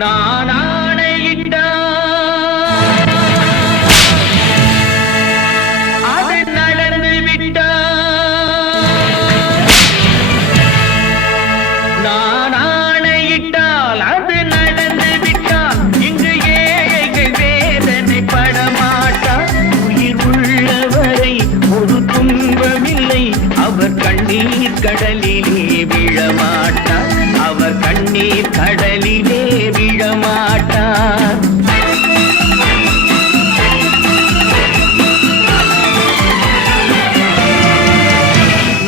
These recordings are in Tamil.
நான் ஆணையிட்ட அது நடந்து விட்ட நான் ஆணையிட்டால் அது நடந்து விட்டால் இங்கு ஏழைகள் வேதனை படமாட்டார். உயிர் உள்ளவரை ஒரு துன்பமில்லை, அவர் கண்ணீர் கடலிலே விழமாட்டார். அவர் கண்ணீர் கடலிலே விழமாட்டார்.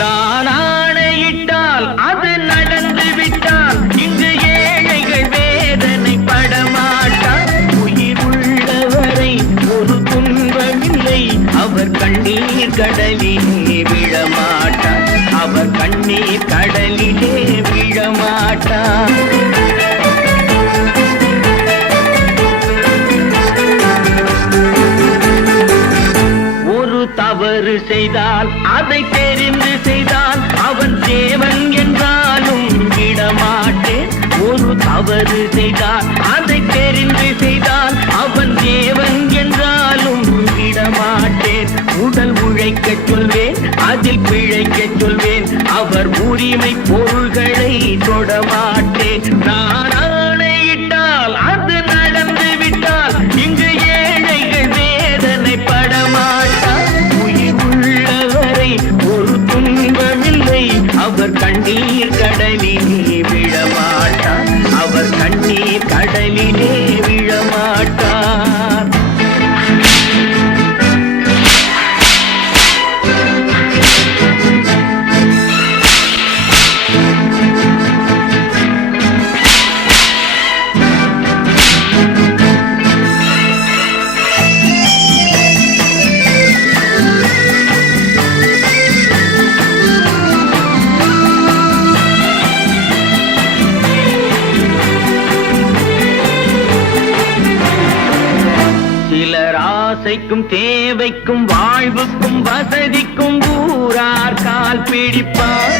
நான் ஆணையிட்டால் அது நடந்து விட்டால் இங்கு ஏழைகள் வேதனை படமாட்டார். உயிர் உள்ளவரை ஒரு துன்பமில்லை, அவர் கண்ணீர் கடலிலே விழமாட்டார். அவர் கண்ணீர் கடலிலே விழமாட்டார். ஒரு தவறு செய்தால் அதை தெரிந்து செய்தால் அவன் தேவன் என்றாலும் விடமாட்டேன். ஒரு தவறு செய்தால் அதை தெரிந்து செய்தால் அவன் தேவன் என்றாலும் விடமாட்டேன். உடல் உழைக்கச் சொல்வேன், அதில் பிழைக்கச் சொல்வேன், அவர் உரிமை பொருள்களை தொடமாட்டேன். நான் ஆணையிட்டால் அது நடந்து விட்டால் இங்கு ஏழைகள் வேதனை படமாட்டார். உயிர் உள்ளவரை ஒரு துன்பமில்லை, அவர் கண்ணீர் கடலிலே விழமாட்டார். அவர் கண்ணீர் கடலிலே விழமாட்டார். சிலர் ஆசைக்கும் தேவைக்கும் வாழ்வுக்கும் வசதிக்கும் ஊரார் கால் பிடிப்பார்.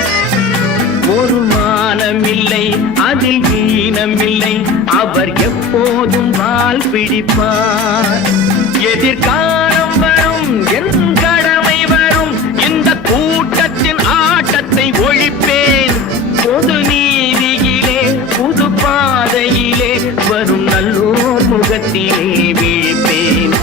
ஒரு மானமில்லை, அதில் ஈனமில்லை, அவர் எப்போதும் வால் பிடிப்பார். எதிர்காலம் வரும், என் கடமை வரும், இந்த கூட்டத்தின் ஆட்டத்தை ஒழிப்பேன். பொது நீதியிலே புது பாதையிலே வரும் நல்லோர் முகத்திலே விழிப்பேன்.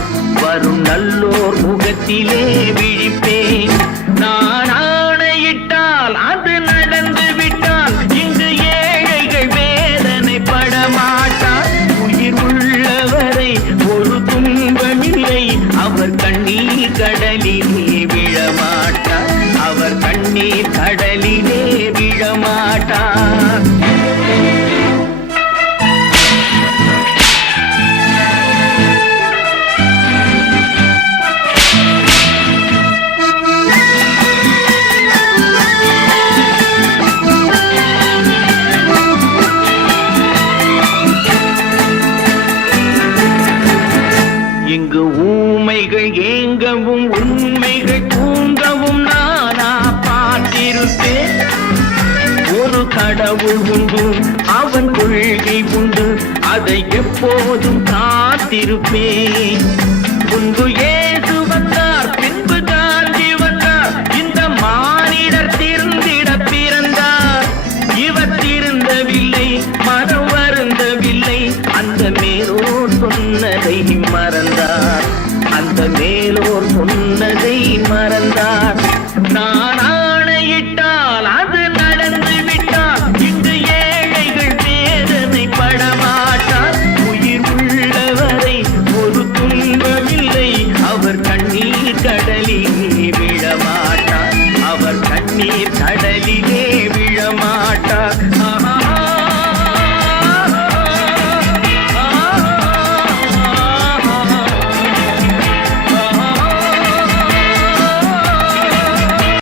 வரும் நல்லோர் முகத்திலே விழிப்பேன். நான் ஆணையிட்டால் அது நடந்து விட்டால் இங்கு ஏழைகள் வேதனை படமாட்டார். உயிர் உள்ளவரை ஒரு துன்பமில்லை, அவர் கண்ணீர் கடலிலே விழமாட்டார். அவர் கண்ணீர் கடலிலே விழமாட்டார். இங்கு ஊமைகள் ஏங்கவும் உண்மைகள் தூங்கவும் நானா பார்த்திருப்பேன். ஒரு கடவுள் உண்டு, அவன் கொள்கை உண்டு, அதை எப்போதும் காத்திருப்பேன். முன்பு இயேசு வந்தார், பின்பு காந்தி வந்தார், இந்த மானிடர் திருந்திட பிறந்தார். இவர் திருந்தவில்லை, மனம் வருந்தவில்லை, அந்த மேலோர் சொன்னதை மறந்தார். அந்த மேலோர் சொன்னதை மறந்தார். நான்